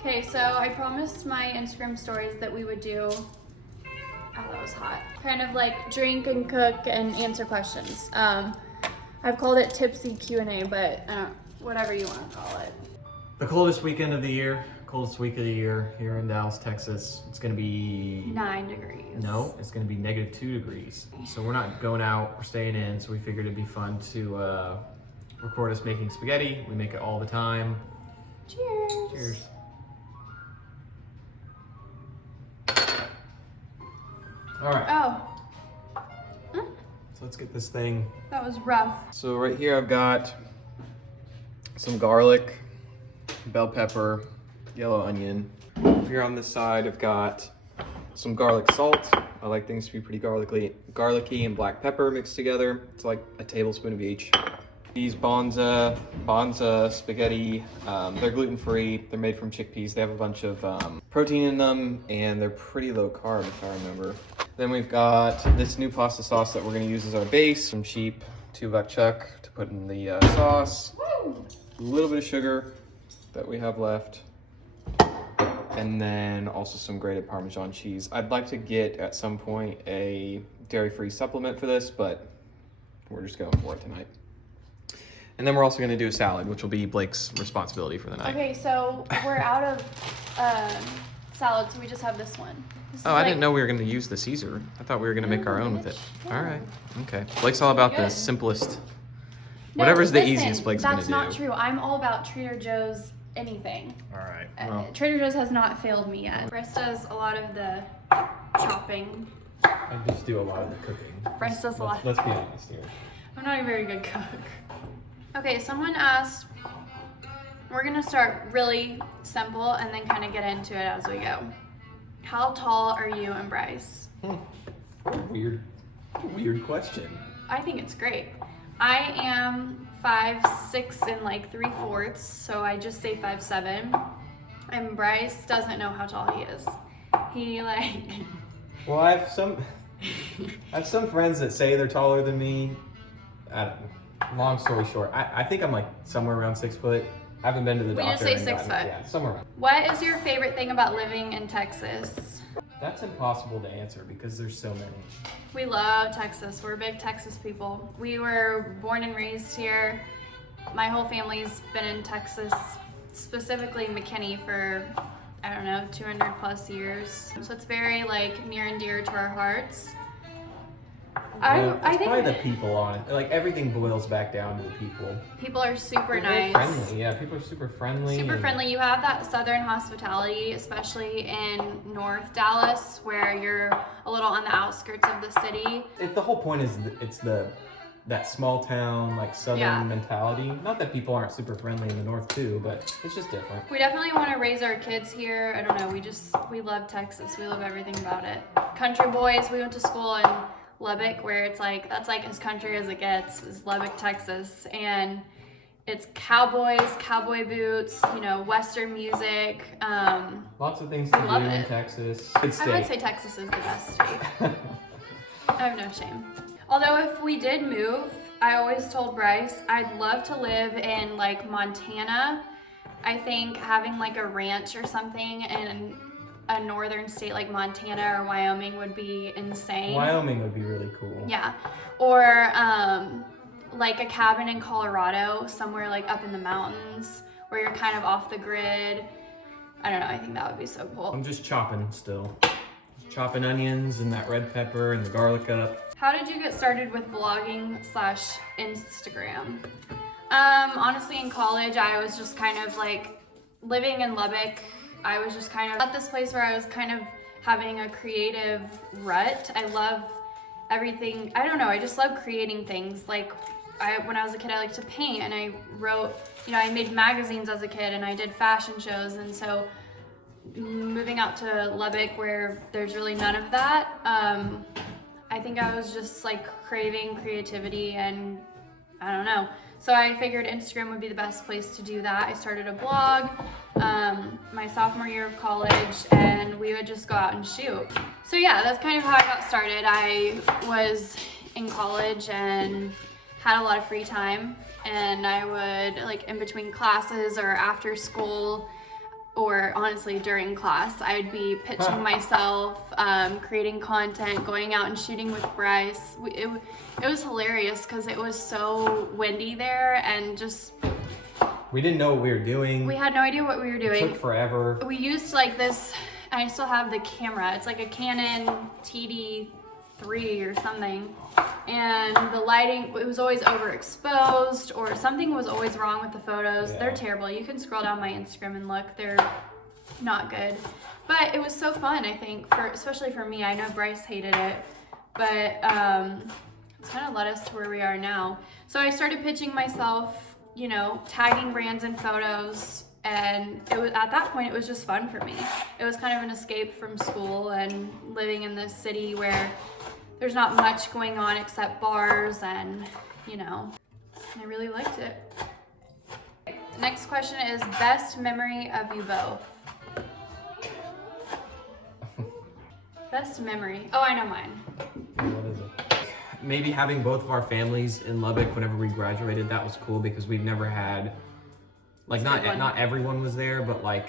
Okay, so I promised my Instagram stories that we would do, oh, that was hot, kind of like drink and cook and answer questions. I've called it TIPSY Q&A, but whatever you want to call it. The coldest weekend of the year, coldest week of the year here in Dallas, Texas. It's gonna be 9 degrees. No, it's gonna be -2 degrees. So we're not going out, we're staying in, so we figured it'd be fun to record us making spaghetti. We make it all the time. Cheers. Cheers. All right. Oh. So let's get this thing. That was rough. So right here I've got some garlic, bell pepper, yellow onion. Here on this side I've got some garlic salt. I like things to be pretty garlicky and black pepper mixed together. It's like a tablespoon of each. These Bonza spaghetti, they're gluten-free. They're made from chickpeas. They have a bunch of protein in them, and they're pretty low carb if I remember. Then we've got this new pasta sauce that we're gonna use as our base. Some cheap 2-buck chuck to put in the sauce. Woo! A little bit of sugar that we have left. And then also some grated Parmesan cheese. I'd like to get at some point a dairy-free supplement for this, but we're just going for it tonight. And then we're also gonna do a salad, which will be Blake's responsibility for the night. Okay, so we're out of salad, so we just have this one. This Oh, I didn't know we were gonna use the Caesar. I thought we were gonna make our own with it. Yeah. All right, okay. Blake's all about the Good. simplest, No, whatever's the listen, easiest Blake's gonna do. That's not true. I'm all about Trader Joe's anything. All right, well. Trader Joe's has not failed me yet. Bryce does a lot of the chopping. I just do a lot of the cooking. Bryce does a lot. Let's be honest here. I'm not a very good cook. Okay, someone asked, we're gonna start really simple and then kind of get into it as we go. How tall are you and Bryce? Weird question. I think it's great. I am 5'6" and like 3/4, so I just say 5'7". And Bryce doesn't know how tall he is. He like. Well, I have some friends that say they're taller than me. I don't know. Long story short, I think I'm like somewhere around 6 foot. I haven't been to the doctor. We just say and 6 foot. Yeah, somewhere around. What is your favorite thing about living in Texas? That's impossible to answer because there's so many. We love Texas. We're big Texas people. We were born and raised here. My whole family's been in Texas, specifically McKinney, for, I don't know, 200 plus years. So it's very like near and dear to our hearts. I think probably the people on it. Like everything boils back down to the people. people are super They're nice. friendly. Yeah, people are super friendly. Super and- friendly. You have that southern hospitality, especially in North Dallas, where you're a little on the outskirts of the city. The whole point is that small town like southern Yeah. mentality. Not that people aren't super friendly in the north too, but it's just different. We definitely want to raise our kids here. I don't know. We love Texas. We love everything about it. Country boys. We went to school in Lubbock, where it's like, that's like as country as it gets, is Lubbock, Texas. And it's cowboys, cowboy boots, you know, Western music. Lots of things to do love in it. Texas. Good I would state. say Texas is the best state. I have no shame. Although if we did move, I always told Bryce, I'd love to live in like Montana. I think having like a ranch or something in a northern state like Montana or Wyoming would be insane. Wyoming would be really cool. Yeah. Or like a cabin in Colorado, somewhere like up in the mountains where you're kind of off the grid. I don't know, I think that would be so cool. I'm just chopping still. Just chopping onions and that red pepper and the garlic up. How did you get started with blogging / Instagram? Honestly, in college, I was just kind of like living in Lubbock. I was just kind of at this place where I was kind of having a creative rut. I love everything. I don't know. I just love creating things. Like when I was a kid, I liked to paint, and I wrote, you know, I made magazines as a kid, and I did fashion shows. And so moving out to Lubbock, where there's really none of that, I think I was just like craving creativity, and I don't know. So I figured Instagram would be the best place to do that. I started a blog my sophomore year of college, and we would just go out and shoot. So yeah, that's kind of how I got started. I was in college and had a lot of free time, and I would, like in between classes or after school or honestly during class, I'd be pitching myself, creating content, going out and shooting with Bryce. It was hilarious because it was so windy there and just... We didn't know what we were doing. We had no idea what we were doing. It took forever. We used like this, I still have the camera. It's like a Canon TD3 or something. And the lighting, it was always overexposed or something was always wrong with the photos. They're terrible. You can scroll down my Instagram and look. They're not good. But it was so fun, I think, especially for me. I know Bryce hated it, but it's kind of led us to where we are now. So I started pitching myself, you know, tagging brands in photos, and it was at that point it was just fun for me. It was kind of an escape from school and living in this city where there's not much going on except bars, and you know, I really liked it. The next question is best memory of you both. Best memory. Oh, I know mine. What is it? Maybe having both of our families in Lubbock whenever we graduated, that was cool because we've never had, like, not everyone was there, but like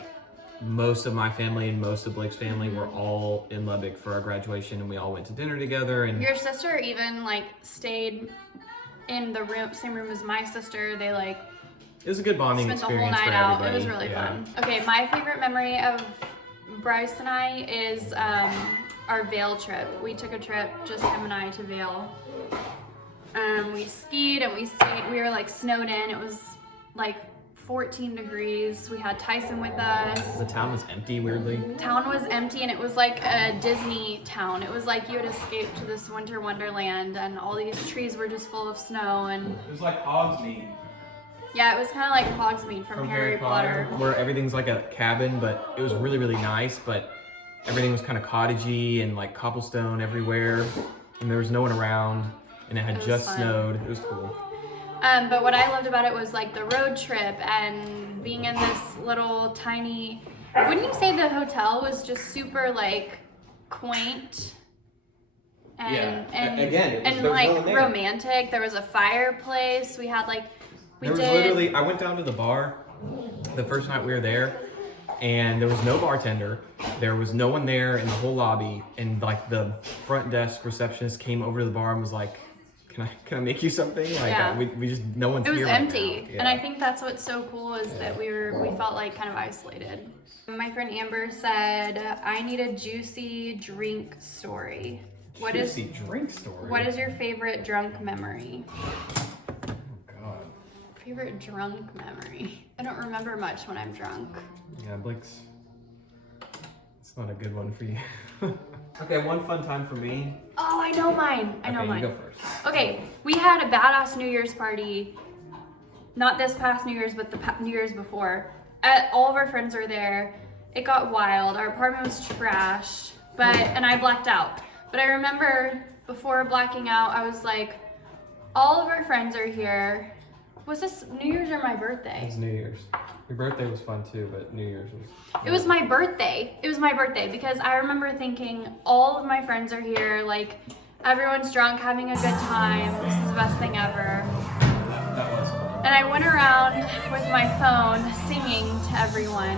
most of my family and most of Blake's family were all in Lubbock for our graduation, and we all went to dinner together. And your sister even like stayed in the same room as my sister. They like it was a good bonding spent the whole experience night for out. everybody. It was really fun. Okay, my favorite memory of Bryce and I is our Vail trip. We took a trip, just him and I, to Vail. We skied and we stayed. We were like snowed in. It was like 14 degrees. We had Tyson with us. The town was empty, weirdly. Town was empty, and it was like a Disney town. It was like you had escaped to this winter wonderland, and all these trees were just full of snow. And it was like Hogsmeade. Yeah, it was kind of like Hogsmeade from Harry Potter. Where everything's like a cabin, but it was really, really nice, but everything was kind of cottagey and like cobblestone everywhere, and there was no one around, and it had just snowed. It was cool. But what I loved about it was like the road trip and being in this little tiny, wouldn't you say the hotel was just super like quaint and like romantic? There was a fireplace. We had like, I went down to the bar the first night we were there, and there was no bartender. There was no one there in the whole lobby, and like the front desk receptionist came over to the bar and was like, Can I make you something? Like we just, no one's here. It was right empty. now. And I think that's what's so cool is that we felt like kind of isolated. My friend Amber said, I need a juicy drink story. What is your favorite drunk memory? Oh God. Favorite drunk memory? I don't remember much when I'm drunk. Yeah, Blake's, it's not a good one for you. Okay, one fun time for me. Oh, I know mine. You go first. Okay, we had a badass New Year's party. Not this past New Year's, but the New Year's before. All of our friends were there. It got wild. Our apartment was trash, and I blacked out. But I remember before blacking out, I was like, all of our friends are here. Was this New Year's or my birthday? It was New Year's. Your birthday was fun too, but New Year's was... It was my birthday. It was my birthday because I remember thinking all of my friends are here, like everyone's drunk, having a good time. This is the best thing ever. That was fun. And I went around with my phone singing to everyone,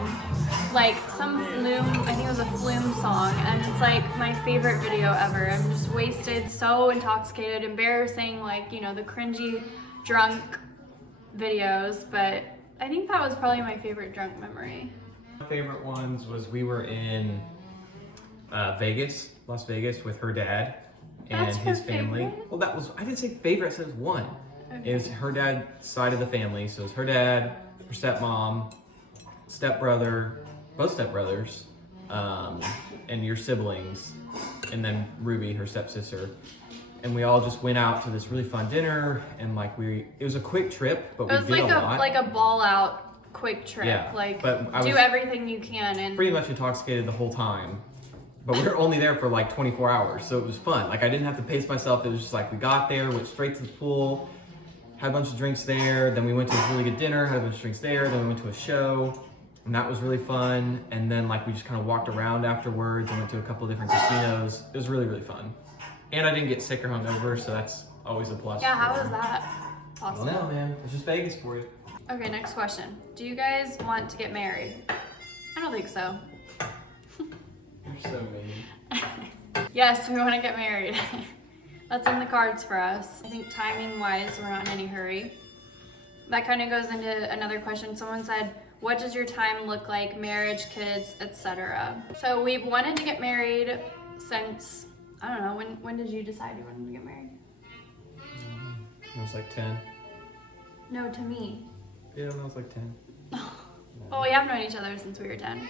like some Flume, I think it was a Flume song, and it's like my favorite video ever. I'm just wasted, so intoxicated, embarrassing, like, you know, the cringy drunk videos, but I think that was probably my favorite drunk memory. My favorite ones was we were in Vegas, Las Vegas, with her dad and his family. Favorite? Well, that was, I didn't say favorite, I said one. Okay. It was her dad's side of the family, so it was her dad, her stepmom, stepbrother, both stepbrothers, and your siblings, and then Ruby, her stepsister. And we all just went out to this really fun dinner, and like it was a quick trip, but we did a lot. Like a ball out quick trip. Yeah, like but I do was everything you can and pretty much intoxicated the whole time. But we were only there for like 24 hours, so it was fun. Like I didn't have to pace myself. It was just like we got there, went straight to the pool, had a bunch of drinks there, then we went to a really good dinner, had a bunch of drinks there, then we went to a show, and that was really fun. And then like we just kind of walked around afterwards and went to a couple of different casinos. It was really, really fun. And I didn't get sick or hungover, so that's always a plus. Yeah, how was that? Awesome. I don't know, man. It's just Vegas for you. Okay, next question. Do you guys want to get married? I don't think so. You're so mean. Yes, we want to get married. That's in the cards for us. I think timing-wise, we're not in any hurry. That kind of goes into another question. Someone said, what does your time look like? Marriage, kids, etc. So we've wanted to get married since, I don't know, when did you decide you wanted to get married? I was like 10. No, to me. Yeah, I was like 10. Well, we have known each other since we were 10.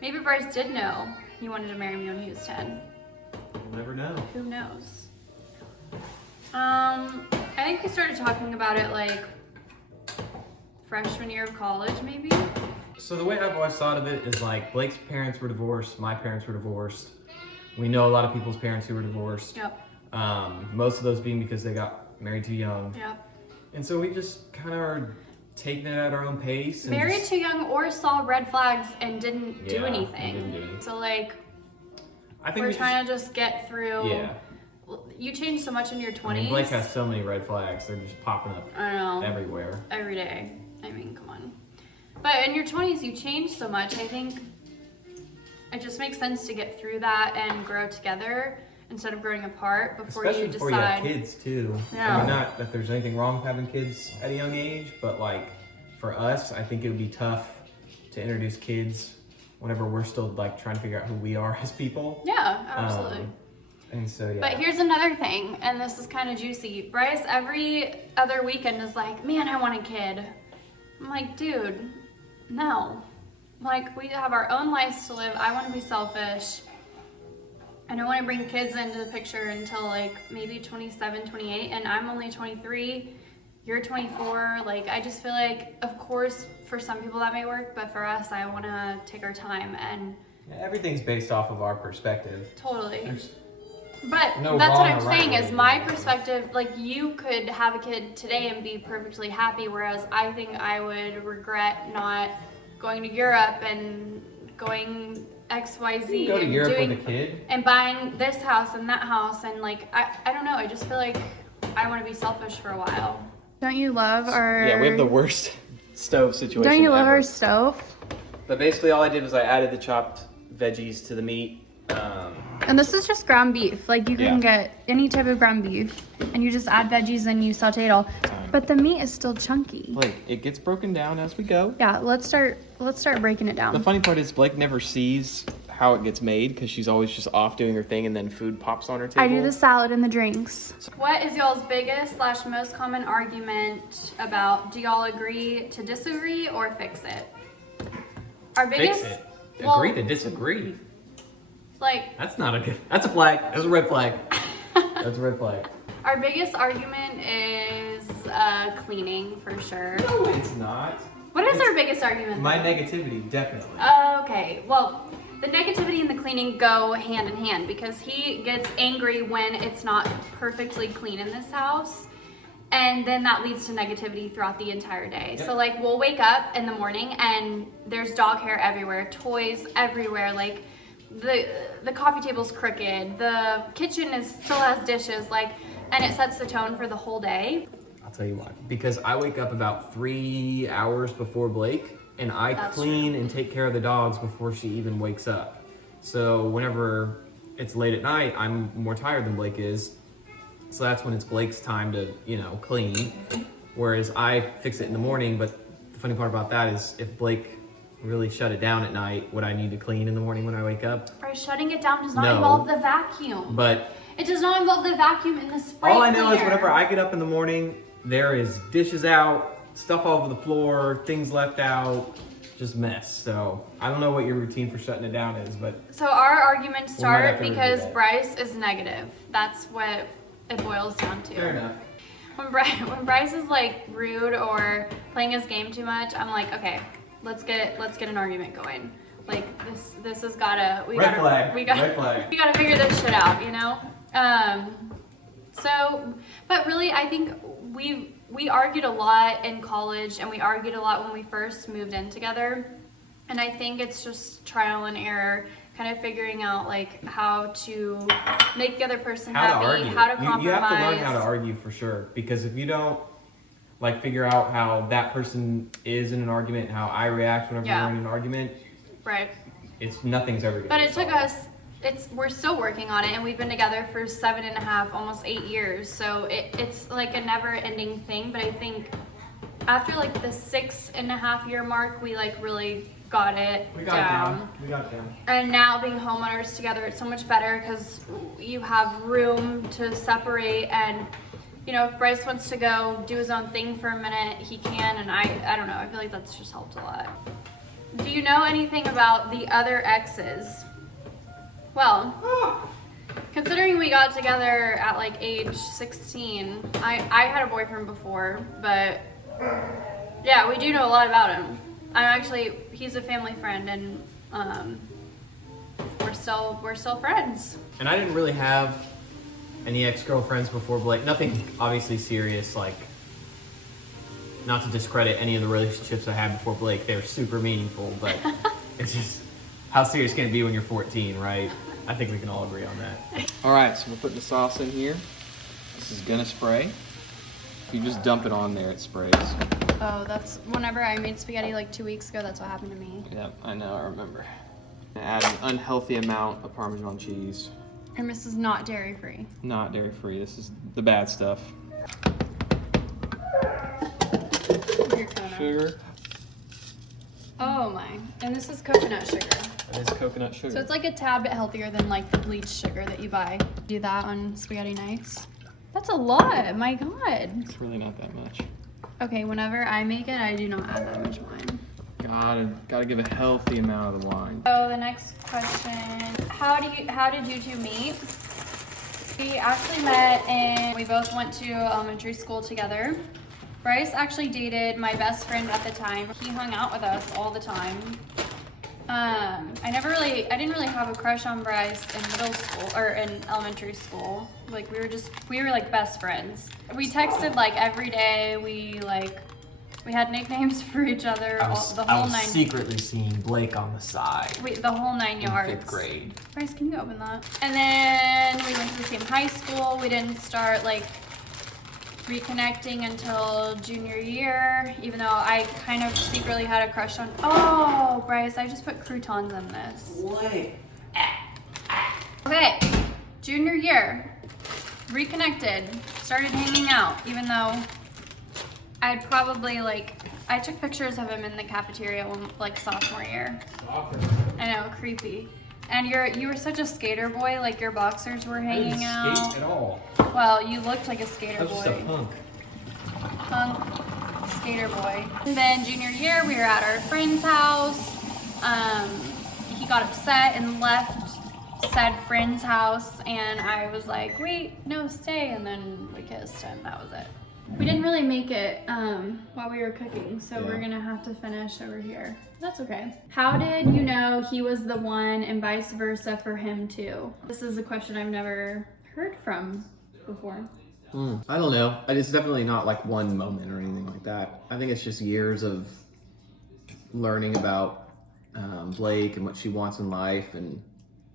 Maybe Bryce did know he wanted to marry me when he was 10. You'll never know. Who knows? I think we started talking about it like freshman year of college, maybe. So the way I've always thought of it is like Blake's parents were divorced, my parents were divorced. We know a lot of people's parents who were divorced. Yep. Most of those being because they got married too young. Yep. And so we just kind of are taking it at our own pace. And Married just, too young or saw red flags and didn't do Yeah, anything. didn't do anything. So like, I think we're trying to just get through. Yeah. You change so much in your 20s. I mean, Blake has so many red flags. They're just popping up I know. everywhere. Every day. I mean, come on. But in your 20s, you change so much. I think it just makes sense to get through that and grow together instead of growing apart before Especially you before you have decide. kids too. Yeah. I mean, not that there's anything wrong with having kids at a young age, but like for us, I think it would be tough to introduce kids whenever we're still like trying to figure out who we are as people. Yeah, absolutely. And so yeah. But here's another thing, and this is kind of juicy. Bryce every other weekend is like, man, I want a kid. I'm like, dude, no. Like, we have our own lives to live. I want to be selfish. I don't want to bring kids into the picture until like maybe 27, 28, and I'm only 23. You're 24. Like, I just feel like, of course, for some people that may work, but for us, I want to take our time and everything's based off of our perspective. totally. There's But no that's what wrong I'm or right saying way is to my do it. perspective, like you could have a kid today and be perfectly happy, whereas I think I would regret not going to Europe and going XYZ You can go to and Europe doing with a kid. and buying this house and that house and like I don't know, I just feel like I want to be selfish for a while. Don't you love our Yeah, we have the worst stove situation Don't you love ever. our stove? But basically all I did was I added the chopped veggies to the meat. And this is just ground beef. Like you can Yeah. get any type of ground beef and you just add veggies and you saute it all. But the meat is still chunky. Blake, it gets broken down as we go. Yeah, let's start breaking it The down. funny part is Blake never sees how it gets made because she's always just off doing her thing and then food pops on her table. I do the salad and the drinks. What is y'all's biggest / most common argument about? Do y'all agree to disagree or fix it? Our biggest Fix it. well, Agree to disagree. like That's not a good. That's a flag. That's a red flag. That's a red flag. our biggest argument is cleaning for sure. No, it's not. What is our biggest argument? My negativity, definitely. Okay, well, the negativity and the cleaning go hand in hand because he gets angry when it's not perfectly clean in this house. And then that leads to negativity throughout the entire day. Yep. So like we'll wake up in the morning and there's dog hair everywhere, toys everywhere, like the coffee table's crooked, the kitchen still has dishes, like, and it sets the tone for the whole day. I'll tell you why. Because I wake up about 3 hours before Blake, and I That's clean and take care of the dogs before she even wakes up. So whenever it's late at night, I'm more tired than Blake is. So that's when it's Blake's time to, clean. Whereas I fix it in the morning, but the funny part about that is if Blake really shut it down at night, would I need to clean in the morning when I wake up? Or shutting it down does not No. involve the vacuum. But It does not involve the vacuum in the spray all I know is cleaner. whenever I get up in the morning, there is dishes out, stuff all over the floor, things left out, just mess. So I don't know what your routine for shutting it down is, but So our arguments We might have start to review because that. Bryce is negative. That's what it boils down to. fair enough. When Bryce is like rude or playing his game too much, I'm like, okay, let's get an argument going. Like this has gotta Red flag. we gotta Red flag. we gotta figure this shit out, you know? So but really I think we argued a lot in college and we argued a lot when we first moved in together. And I think it's just trial and error, kind of figuring out like how to make the other person How to happy, argue. how to compromise. You have to learn how to argue for sure. Because if you don't figure out how that person is in an argument, how I react whenever Yeah. we're in an argument, Right. Nothing's ever. But it took us. We're still working on it, and we've been together for 7.5, almost 8 years. So it's like a never-ending thing. But I think after like the 6.5 year mark, we like really got it down. We got it down. And now being homeowners together, it's so much better because you have room to separate. And you know, if Bryce wants to go do his own thing for a minute, he can. And I don't know. I feel like that's just helped a lot. Do you know anything about the other exes? Well, considering we got together at like age 16, I had a boyfriend before, but yeah, we do know a lot about him. He's a family friend, and we're still friends. And I didn't really have any ex-girlfriends before Blake. Nothing obviously serious, like, not to discredit any of the relationships I had before Blake. They were super meaningful, but it's just, how serious can it be when you're 14, right? I think we can all agree on that. All right, so we're putting the sauce in here. This is gonna spray. If you just dump it on there, it sprays. Oh, that's whenever I made spaghetti like 2 weeks ago, that's what happened to me. Yep, I know, I remember. Add an unhealthy amount of Parmesan cheese. And this is not dairy free. Not dairy free, this is the bad stuff. Sugar. Oh my, and this is coconut sugar. It is coconut sugar. So it's like a tad bit healthier than like the bleached sugar that you buy. Do that on spaghetti nights. That's a lot, my God. It's really not that much. Okay, whenever I make it, I do not add that much wine. Gotta give a healthy amount of the wine. So the next question, how did you two meet? We actually met and we both went to elementary school together. Bryce actually dated my best friend at the time. He hung out with us all the time. I didn't really have a crush on Bryce in middle school or in elementary school. Like we were like best friends. We texted like every day. We had nicknames for each other. I was secretly seeing Blake on the side. The whole 9 yards. In 5th grade. Bryce, can you open that? And then we went to the same high school. We didn't start like reconnecting until junior year, even though I kind of secretly had a crush on. Oh, Bryce, I just put croutons in this. What? Okay, junior year, reconnected, started hanging out, even though I'd probably I took pictures of him in the cafeteria when sophomore year. I know, creepy. And you were such a skater boy, like your boxers were hanging out. I didn't skate at all. Well, you looked like a skater I was boy. just a punk. Punk skater boy. And then junior year, we were at our friend's house. He got upset and left said friend's house, and I was like, wait, no, stay. And then we kissed, and that was it. We didn't really make it while we were cooking, so we're gonna have to finish over here. That's okay. How did you know he was the one and vice versa for him too? This is a question I've never heard from before. I don't know. It's definitely not like one moment or anything like that. I think it's just years of learning about Blake and what she wants in life and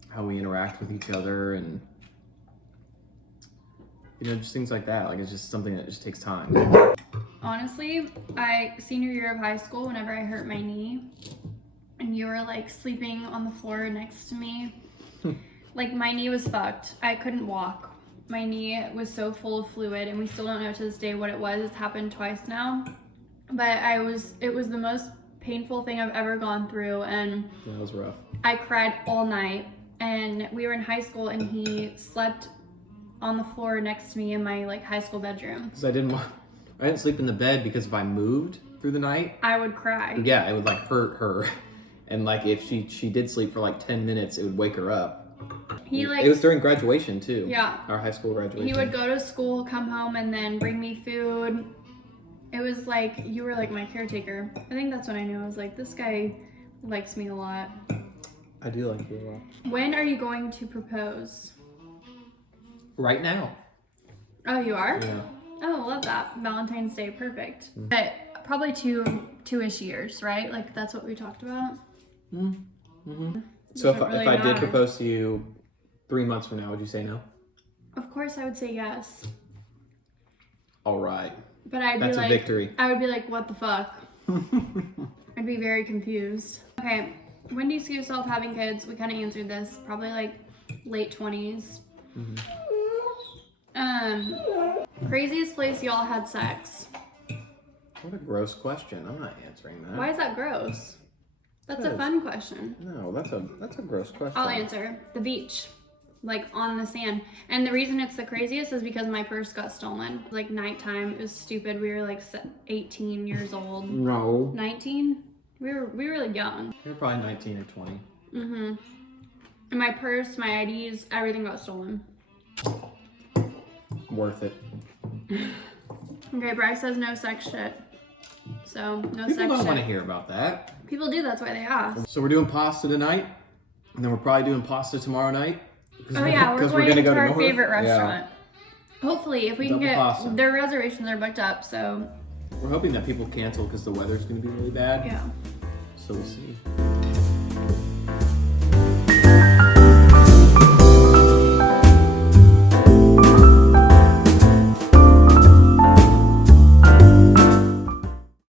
how we interact with each other and just things like that. Like, it's just something that just takes time. Honestly, senior year of high school, whenever I hurt my knee and you were sleeping on the floor next to me, my knee was fucked. I couldn't walk. My knee was so full of fluid, and we still don't know to this day what it was. It's happened twice now, but it was the most painful thing I've ever gone through, and That was rough. I cried all night. And we were in high school, and he slept on the floor next to me in my high school bedroom. Because I didn't sleep in the bed because if I moved through the night, I would cry. yeah, it would hurt her. And if she did sleep for 10 minutes, it would wake her up. It was during graduation too. Yeah. Our high school graduation. He would go to school, come home, and then bring me food. It was you were my caretaker. I think that's when I knew. I was this guy likes me a lot. I do like you a lot. When are you going to propose? Right now. Oh, you are? Yeah. Oh, love that. Valentine's Day, perfect. But probably two-ish years, right? That's what we talked about. So if Really I did matter. propose to you 3 months from now, would you say no? Of course, I would say yes. All right. But I'd That's be a victory. I would be what the fuck? I'd be very confused. Okay, When do you see yourself having kids? We kind of answered this, probably like late 20s. Craziest place y'all had sex? What a gross question. I'm not answering that. Why is that gross? That's a Because- fun question. No, that's a gross question. I'll answer. The beach. Like on the sand. And the reason it's the craziest is because my purse got stolen. Like nighttime. It was stupid. We were like 18 years old. No. 19? We were really young. You're probably 19 or 20. And my purse, my IDs, everything got stolen. Worth it. Okay, Bryce says no sex shit. So, no People sex don't shit. want to hear about that. People do, that's why they ask. So we're doing pasta tonight, and then we're probably doing pasta tomorrow night. Oh yeah, we're going gonna to our North. favorite Yeah. restaurant. Hopefully, if we can Double get, pasta. their reservations are booked up, so We're hoping that people cancel because the weather's going to be really bad. yeah. So we'll see.